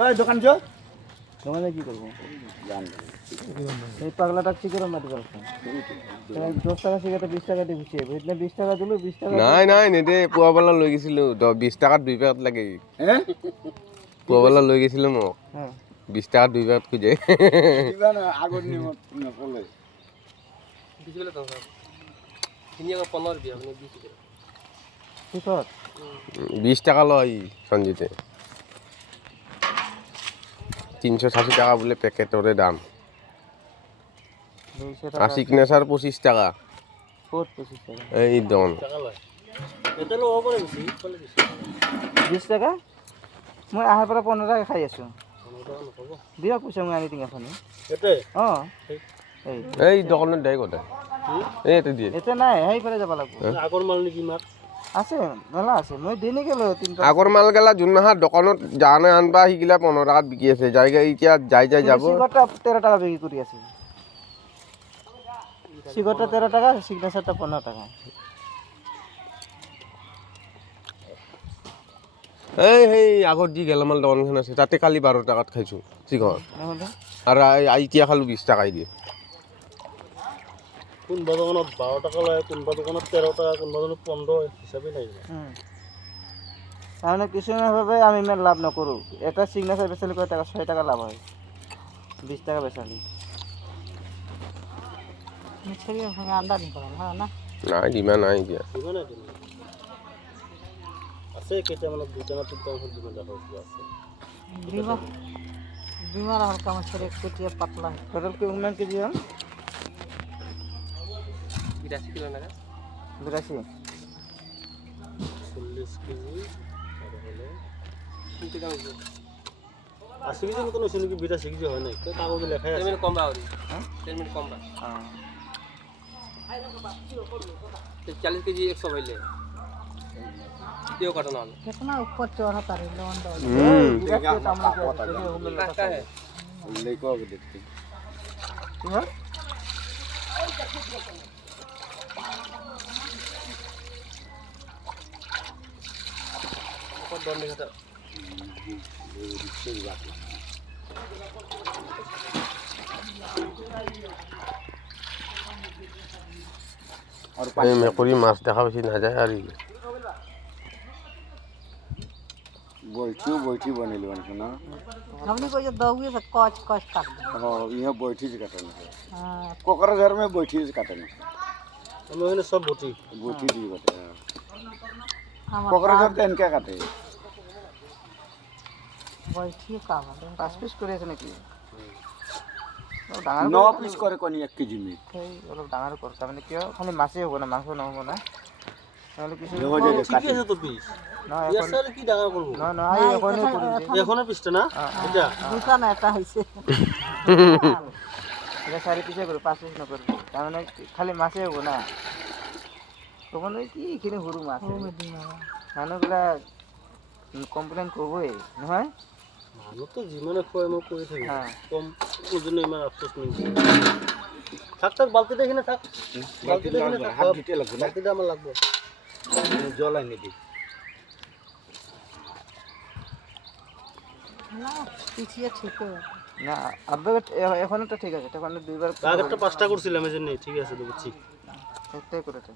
ওই দোকান যো দোকানে কি করবো এই পাগলাটা কি করে মাটি পারছেন 10 টাকা সিগারেট 20 টাকা দিয়ে গুছিয়ে বুঝলে 20 টাকা দিলো 20 টাকা নাই নেদে পুৱাবেলা লৈ গৈছিলোঁ 20 টকাত 2 পেকেট লাগে হ্যাঁ পুৱাবেলা লৈ গৈছিলোঁ মোক হ্যাঁ 20 টকাত 2 পেকেট খুজে দিবা না আগৰ নিমত নকলে দিছিলে তো তিনি আগৰ 15 দিয়া মানে 20 দিয়া কিছত 20 টাকা লয় সঞ্জিতে 360 টাকা বোলে পেকেটৰে দাম 200 আর সিগনেচার 25 টাকা ক'ত 25 টাকা এই দন টাকা লয় এটা লো ওপরে বেশি কলে বেশি 20 টাকা মই আহাৰ পৰা 15 টাকা খাই আছো 15 টাকা নকব দিয়া পইচা মই আনি দিম এখন এতে অঁ এই দোকানত দেই কত এই এতে দিয়ে এতে নাই সেইফালে যাব লাগিব আগৰ মাল নেকি মাত আছে মেলা আছে মই দিনে গেলো 3 আগৰ মাল গেলা জুন মাহত দোকানত জানে আনবা হিগিলা 15 টাকাত বিকি আছে জায়গা এতিয়া যাই যাব সিগরটা 13 টাকা বিক্রি করি আছে সিগরটা 13 টাকা সিগনেচারটা 15 টাকা এই আগত যি গেলামাল দোকানখন আছে তাতে কালি 12 টাকাত খাইছো চিঘৰ নহলে আৰু এতিয়া খালো 20 টাকাই দিয়ে কোন দোকানত 12 টাকা লয় কোন দোকানত 13 টাকা কোন দোকানত 15 হিসাবে নাই তাহলে কিছুমান ভাবে আমি ইমান লাভ নকৰো এটা সিগনেচার বেচালি কয় টাকা 6 টাকা লাভ হয় 20 টাকা বেচালি মিছরি ভাঙা আমদানি করা হয় না নাই দিমা নাই এতিয়া দিবা না দিবা আছে কেটা মানে দুটা না তিনটা ওষুধ দিবা দেখা আছে দিবা দিবা হালকা মাছের এক পেটিয়া পাতলা টোটাল কিমান কেজি হয় 82 কিলো না 82 40 কেজি আর হলো কোন টাকা হইছে 80 কেজি মতন হইছে নাকি 82 কেজি হয় না কাগজে লেখাই আছে পেমেন্ট কম বাউরি হ্যাঁ পেমেন্ট কম বা হ্যাঁ 40 কেজি 100 হইলে क्यों कटना है कितना ऊपर चढ़ा तारे लोन दो काका है लेको के देखते हां ऊपर डोन देखा था এই মেকুৰী মাছ দেখা বেছি নাযায় আৰু बैठी बनेली ना हमने को जो दौगी से कच कच काट दे हां यहां बैठी से काटना है हां कोकरा घर में बैठी से काटना हम लोग ने सब बोटी दी बटे कोकरा घर तो इनके काटे बैठी का बटे 5 पीस करे से नहीं ডাঙৰ 9 পিস করে কোনি 1 কেজি মে এই অলপ ডাঙৰ করতে মানে কি খালি মাছই হ'ব না মাংস নহব না তাহলে কিছু ঠিক আছে তো পিস না এখন স্যার কি ডাঙৰ করব না এই এখনে করি এখনো পিসটা না এটা দুটা না এটা হইছে এটা 4 পিসে করে 5 পিস না করব তার মানে খালি মাছই হ'ব না তখন ওই কি এখানে হরু মাছ মানুষগুলা কমপ্লেন করবই নহয় মানুষ তো জীবনে কয় মই করে থাকি কম ওজনে ইমান আফসোস নেই থাক বালতি দেখি না থাক বালতি দেখি না হাত দিতে লাগবে বালতিটা আমার লাগবে জল আনি দি না পিছিয়ে ঠিক না আপডেট এখন তো ঠিক আছে তখন দুইবার আগেরটা 5টা করছিলাম এজন্য ঠিক আছে বুঝছি একটাই করেছে